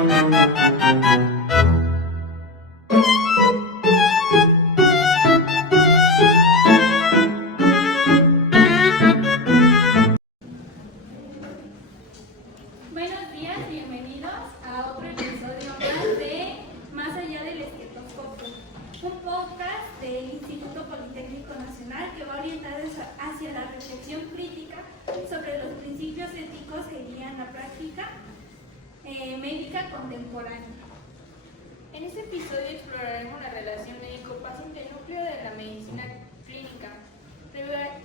Buenos días, bienvenidos a otro episodio más de Más allá del estetoscopio, un podcast del Instituto Politécnico Nacional que va orientado hacia la reflexión crítica sobre los principios éticos que guían la práctica médica contemporánea. En este episodio exploraremos la relación médico-paciente, núcleo de la medicina clínica.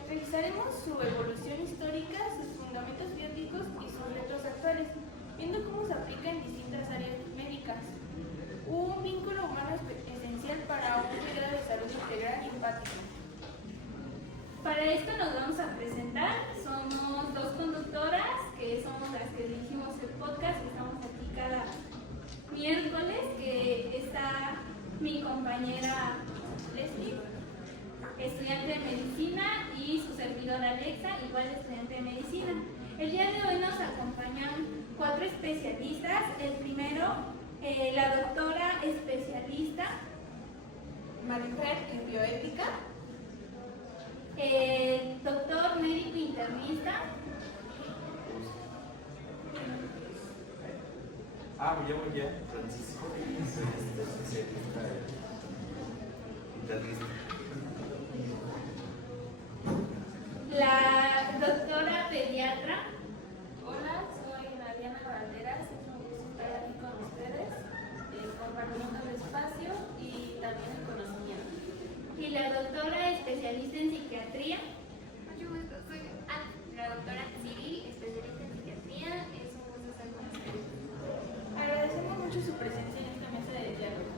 Revisaremos su evolución histórica, sus fundamentos bióticos y sus retos actuales, viendo cómo se aplica en distintas áreas médicas. Un vínculo humano esencial para un cuidado de salud integral y empático. Para esto nos vamos a presentar. Somos dos conductoras, que somos las que dirigimos el podcast. Estamos aquí cada miércoles, que está mi compañera Leslie, estudiante de medicina, y su servidora Alexa, igual estudiante de medicina. El día de hoy nos acompañan 4 especialistas. El primero, la doctora especialista Marifer en bioética, el doctor médico internista Me llamo ya Francisco y soy especialista en internista. la doctora pediatra hola, soy Mariana Valderas, es un gusto estar aquí con ustedes, compartiendo el espacio y también el conocimiento. y la doctora especialista en psiquiatría. Mucho gusto, soy la doctora Siri, especialista en psiquiatría. Es un gusto estar con ustedes. Agradecemos mucho su presencia en esta mesa de diálogo.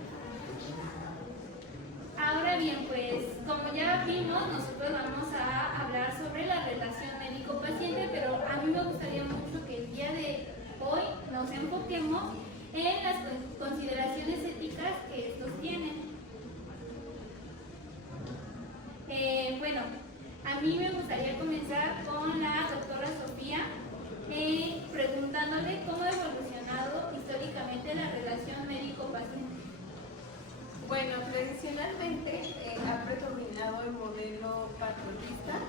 Ahora bien, pues como ya vimos, nosotros vamos a hablar sobre la relación médico-paciente, pero a mí me gustaría mucho que el día de hoy nos enfoquemos en las consideraciones éticas que estos tienen. Bueno, a mí me gustaría comenzar con la doctora Sofía, preguntándole cómo ha evolucionado históricamente la relación médico-paciente. Bueno, tradicionalmente ha predominado el modelo patologista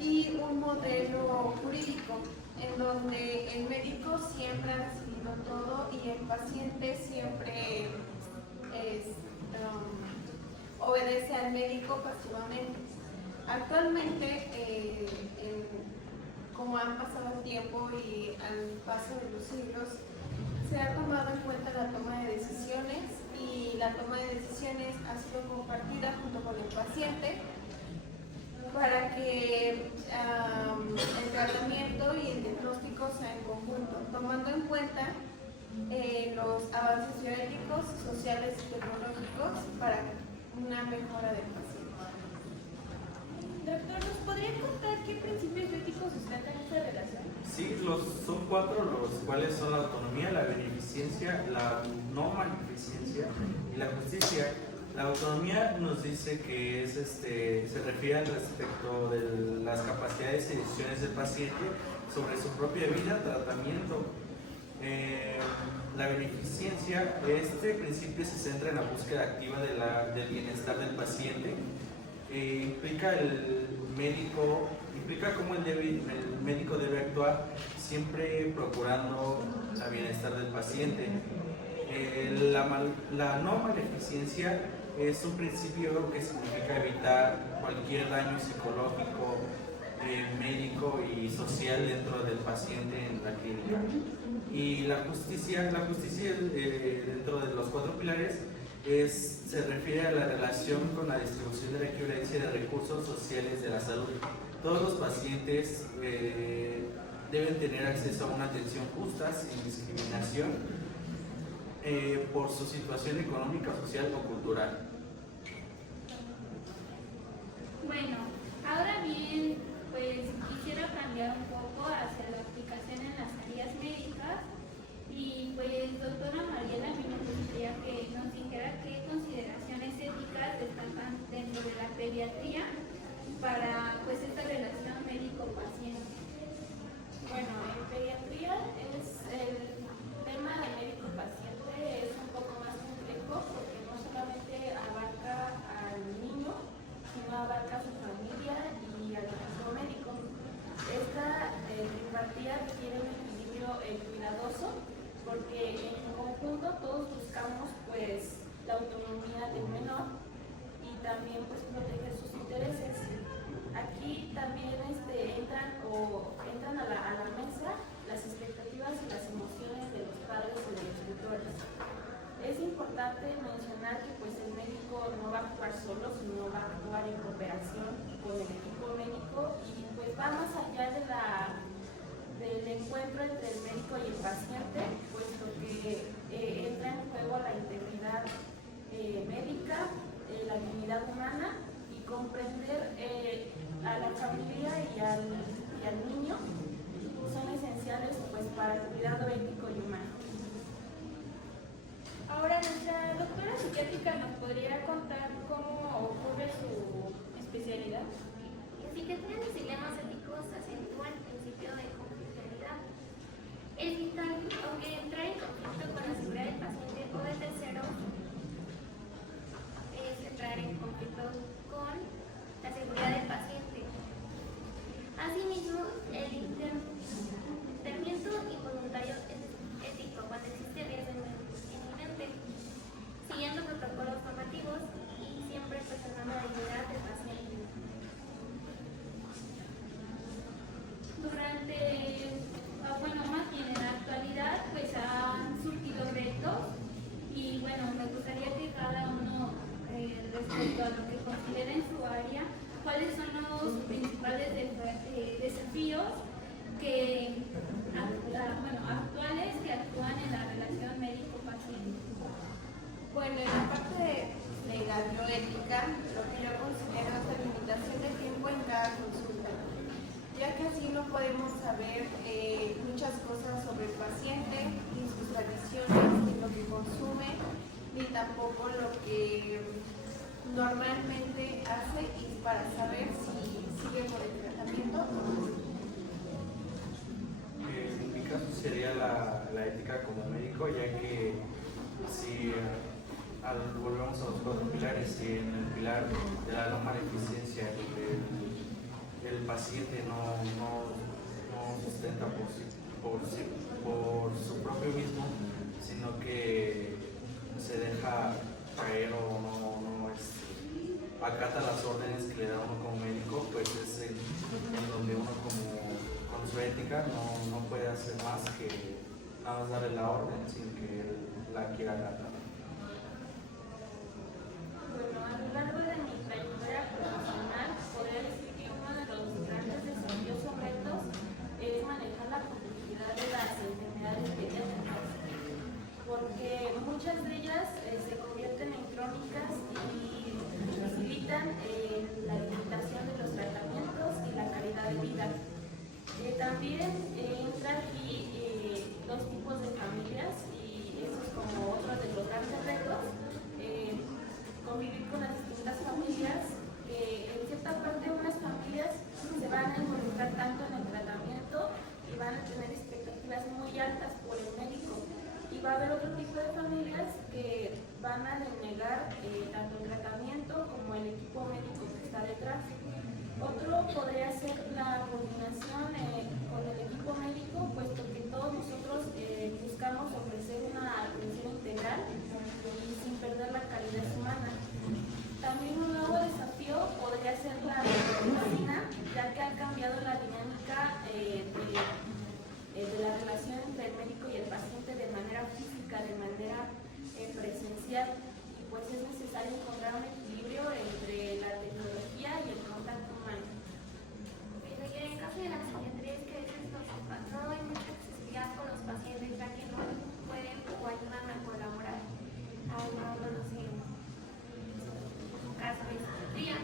y un modelo jurídico, en donde el médico siempre ha decidido todo y el paciente siempre obedece al médico pasivamente. Actualmente, como han pasado el tiempo y al paso de los siglos, se ha tomado en cuenta la toma de decisiones y la toma de decisiones ha sido compartida junto con el paciente para que el tratamiento y el diagnóstico sea en conjunto, tomando en cuenta los avances bioéticos, sociales y tecnológicos para una mejora del paciente. Doctor, ¿nos podría contar qué principios éticos sustentan esta relación? Sí, son 4, los cuales son la autonomía, la beneficencia, la no maleficencia y la justicia. La autonomía nos dice que es, se refiere al respecto de las capacidades y decisiones del paciente sobre su propia vida, tratamiento. La beneficencia, este principio se centra en la búsqueda activa del bienestar del paciente. Implica cómo el médico debe actuar siempre procurando el bienestar del paciente. La no maleficencia es un principio que significa evitar cualquier daño psicológico, médico y social dentro del paciente en la clínica. Y la justicia dentro de los 4 pilares se refiere a la relación con la distribución de la equivalencia de recursos sociales de la salud. Todos los pacientes deben tener acceso a una atención justa, sin discriminación, por su situación económica, social o cultural. Bueno, ahora bien, pues quisiera cambiar un poco hacia la aplicación en las áreas médicas y pues doctora Mariela, a mí me gustaría que nos dijera qué consideraciones éticas destacan dentro de la pediatría para pues esta relación médico-paciente. Bueno, en pediatría es el tema de médico cuidadoso, porque en conjunto todos buscamos pues la autonomía del menor y también pues proteger sus intereses. Aquí también entran a la mesa las expectativas y las emociones de los padres y de los tutores. Es importante mencionar que pues el médico no va a actuar solo, sino va a actuar en cooperación con el equipo médico y pues va más allá del encuentro entre el médico y el paciente, puesto que entra en juego la integridad médica, la dignidad humana y comprender a la familia y al niño son esenciales pues, para el cuidado ético y humano. Ahora, nuestra doctora psiquiátrica nos podría contar cómo ocurre su especialidad. En psiquiatría los dilemas éticos acentúan el principio de conflictualidad. Es vital, aunque entrar en conflicto con la seguridad del paciente o del tercero, es entrar en conflicto con la seguridad del paciente. Asimismo, el internamiento involuntario es ético cuando existe riesgo inminente, siguiendo protocolos normativos y siempre preservando la dignidad del paciente. Más bien en la actualidad, pues han surgido retos y bueno, me gustaría que cada uno, respecto a lo que considera en su área, cuáles son los principales desafíos actuales que actúan en la relación médico-paciente. Bueno, en la parte de la bioética, lo que yo considero es la limitación de tiempo en cada consulta, ya que así no podemos saber muchas cosas sobre el paciente, ni sus tradiciones, ni lo que consume, ni tampoco lo que normalmente hace y para saber si sigue con el tratamiento o no. En mi caso sería la ética como médico, ya que si volvemos a los cuatro pilares y en el pilar de la no maleficencia el paciente no sustenta por su propio mismo, sino que se deja caer o no acata las órdenes que le da uno como médico, pues es en donde uno con su ética no puede hacer más que nada más darle la orden sin que él la quiera acatar. Bueno, a lo largo de mi trayectoria profesional, podría decir que uno de los grandes desafíos o retos es manejar la complejidad de las enfermedades pediátricas, porque muchas de ellas se convierten en crónicas y facilitan la limitación de los tratamientos y la calidad de vida. También entra aquí los tipos de familias y eso es como otro de los grandes retos. Convivir con las distintas familias, en cierta parte unas familias se van a involucrar tanto en el tratamiento y van a tener expectativas muy altas por el médico, y va a haber otro tipo de familias que van a denegar tanto el tratamiento como el equipo médico que está detrás. Otro podría ser la coordinación con el equipo médico, puesto que todos nosotros buscamos ofrecer una atención integral y sin perder la calidad humana. También un nuevo desafío podría ser la medicina, ya que ha cambiado la dinámica de la relación entre el médico y el paciente de manera física, de manera presencial, y pues es necesario encontrar un equilibrio entre la tecnología y el contacto humano. Pero y en el caso de la psiquiatría es que a veces no hay mucha accesibilidad con los pacientes, ya que no pueden o ayudan a colaborar. No lo sé, en su caso de psiquiatría.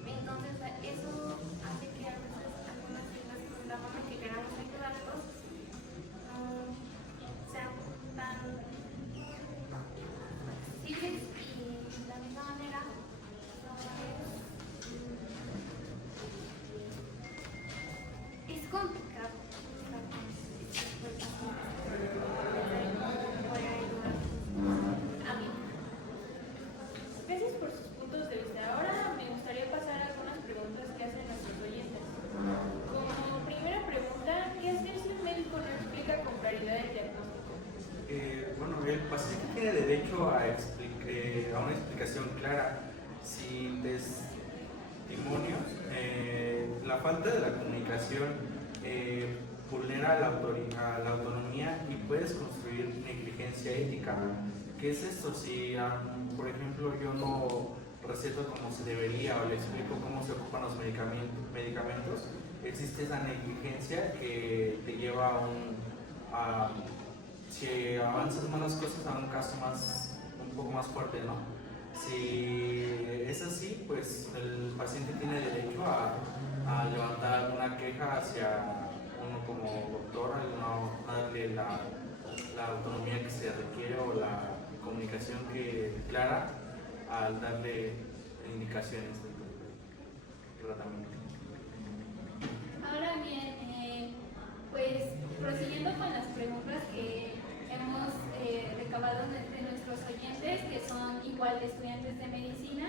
Entonces eso hace que a veces algunas cosas con la forma que queramos ayudarlos sean tan accesibles y la misma especialidad del diagnóstico? Bueno, el paciente tiene derecho a una explicación clara. Sin testimonio, la falta de la comunicación vulnera la autonomía y puedes construir negligencia ética. ¿Qué es esto? Si, por ejemplo, yo no receto como se debería o le explico cómo se ocupan los medicamentos, existe esa negligencia que te lleva si avanzas más las cosas, a un caso un poco más fuerte, ¿no? Si es así, pues el paciente tiene derecho a levantar una queja hacia uno como doctor, al no darle la autonomía que se requiere o la comunicación clara al darle indicaciones del tratamiento. Ahora bien, pues prosiguiendo con las preguntas que hemos recabado de nuestros oyentes, que son igual estudiantes de medicina,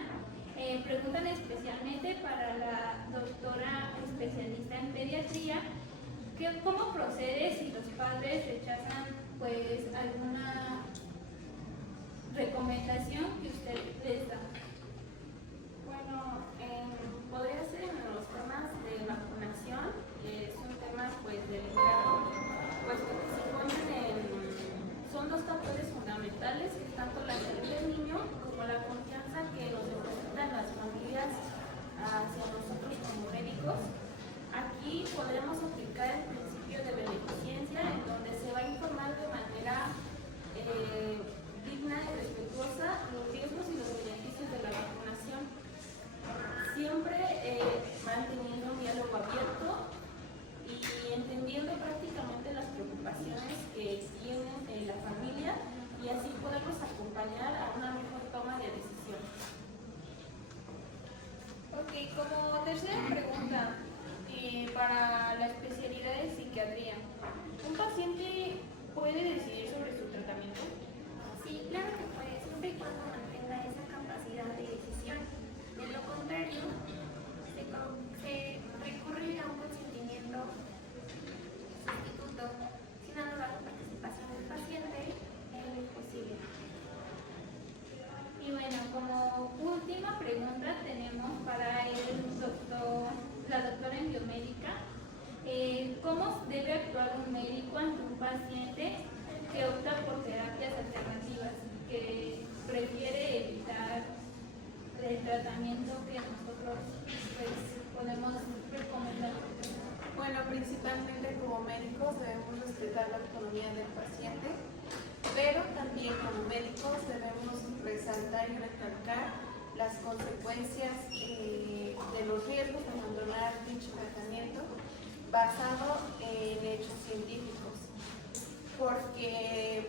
preguntan especialmente para la doctora especialista en pediatría, ¿cómo procede si los padres rechazan pues alguna recomendación que usted les da? Bueno, podría ser en los temas de vacunación, es un tema pues delicado, puesto que se son dos factores fundamentales, tanto la salud del niño como la confianza que nos depositan las familias hacia nosotros como médicos. Aquí podremos aplicar el principio de beneficencia, en donde se va a informar de manera digna y respetuosa los riesgos y los beneficios de la vacunación, siempre manteniendo un diálogo abierto y entendiendo prácticamente las preocupaciones que tienen la familia, y así podemos acompañar a una mejor toma de decisión. Ok, como tercera pregunta, para la especialidad de psiquiatría, ¿un paciente puede decidir sobre su tratamiento? Sí, claro que puede, siempre y cuando mantenga esa capacidad de decisión. De lo contrario, se recurre a un consentimiento sustituto, sin anular la participación del paciente en lo posible. Y bueno, como última pregunta tenemos para la doctora en biomédica, ¿cómo debe actuar un médico ante un paciente que opta por terapias alternativas, que prefiere evitar el tratamiento que nosotros pues, podemos recomendar? Bueno, principalmente como médicos debemos respetar la autonomía del paciente, pero también como médicos debemos resaltar y recalcar las consecuencias de los riesgos de abandonar dicho tratamiento basado en hechos científicos, porque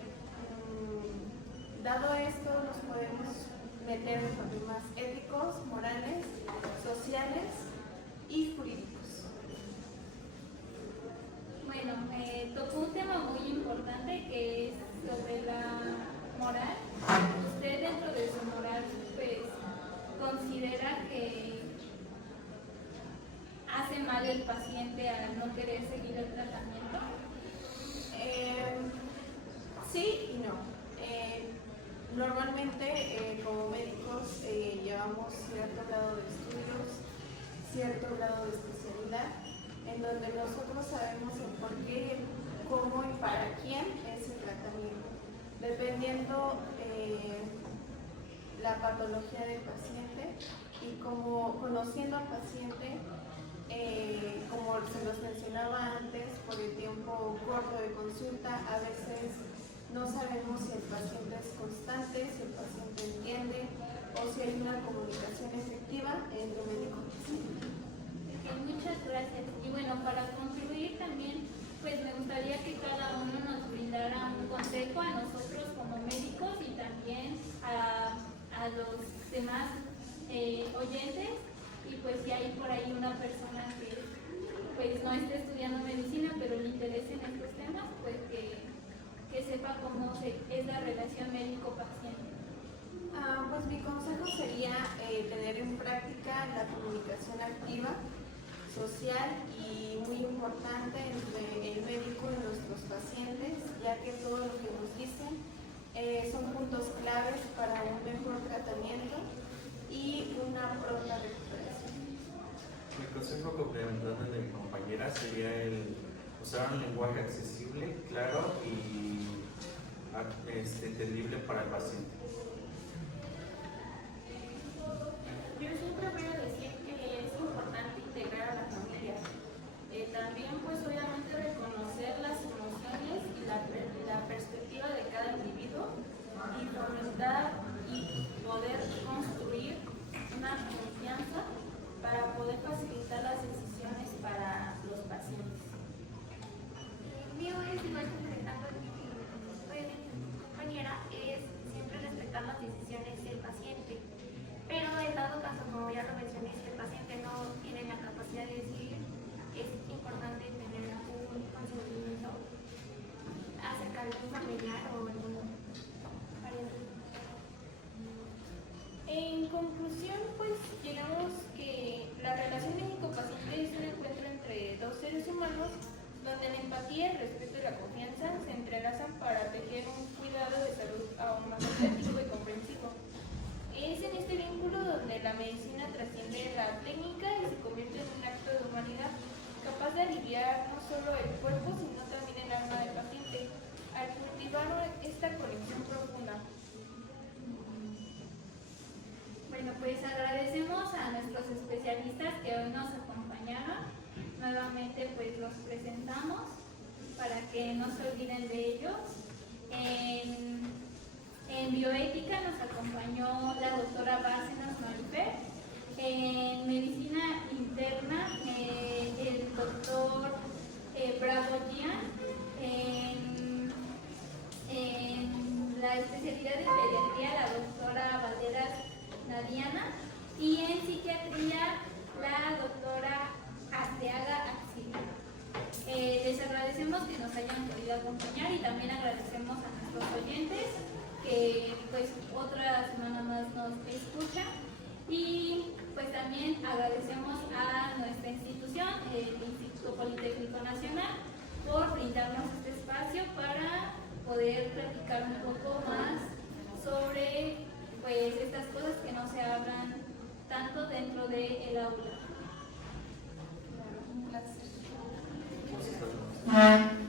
dado esto nos podemos meter en problemas éticos, morales, sociales y jurídicos. Bueno, tocó un tema muy importante que es sobre la moral. ¿Usted dentro de su moral pues considera que hace mal el paciente al no querer seguir el tratamiento? Sí y no. Normalmente como médicos llevamos cierto grado de estudios, cierto grado de especialidad, en donde nosotros sabemos el por qué, cómo y para quién es el tratamiento, dependiendo la patología del paciente, y como conociendo al paciente, como se los mencionaba antes, por el tiempo corto de consulta, a veces no sabemos si el paciente es constante, si el paciente entiende o si hay una comunicación efectiva entre médico y paciente. Muchas gracias. Y bueno, para concluir también, pues me gustaría que cada uno nos brindara un consejo a nosotros como médicos y también a los demás oyentes. Y pues si hay por ahí una persona que pues no esté estudiando medicina, pero le interese en estos temas, pues que sepa cómo es la relación médico-paciente. Pues mi consejo sería tener en práctica la comunicación activa, social y muy importante entre el médico y nuestros pacientes, ya que todo lo que nos dicen son puntos claves para un mejor tratamiento y una pronta recuperación. Mi consejo complementario de mi compañera sería el usar un lenguaje accesible, claro y entendible para el paciente. Yo siempre voy a decir que es importante integrar a la familia. También pues obviamente reconocer las emociones y la perspectiva de cada individuo y fomentar y poder construir una confianza para poder facilitar las decisiones para los pacientes. El mío es igual completando el compañera, es siempre respetar las decisiones del paciente. Pero en dado caso, como ya lo mencioné, si el paciente no tiene la capacidad de decidir, es importante tener un consentimiento acerca de un familiar o algún pariente. En conclusión, pues llegamos que la relación médico-paciente es un encuentro entre dos seres humanos donde la empatía, el respeto y la confianza se entrelazan para tejer un cuidado de salud aún más auténtico y comprensivo. Es en este vínculo donde la medicina trasciende la técnica y se convierte en un acto de humanidad capaz de aliviar no solo el cuerpo, sino también el alma del paciente, al cultivar esta conexión profunda. Bueno, pues agradecemos a nuestros especialistas que hoy nos acompañaron. Nuevamente pues los presentamos para que no se olviden de ellos. En bioética nos acompañó la doctora Bárcenas Marifer. En medicina interna el doctor Bravo Gian. En la especialidad de pediatría la doctora Valderas Nadiana. Y en psiquiatría la doctora Arteaga Axila. Les agradecemos que nos hayan podido acompañar y también agradecemos a nuestros oyentes que pues otra semana más nos escuchan, y pues también agradecemos a nuestra institución, el Instituto Politécnico Nacional, por brindarnos este espacio para poder platicar un poco más sobre pues estas cosas que no se hablan tanto dentro del aula. Un placer. Gracias.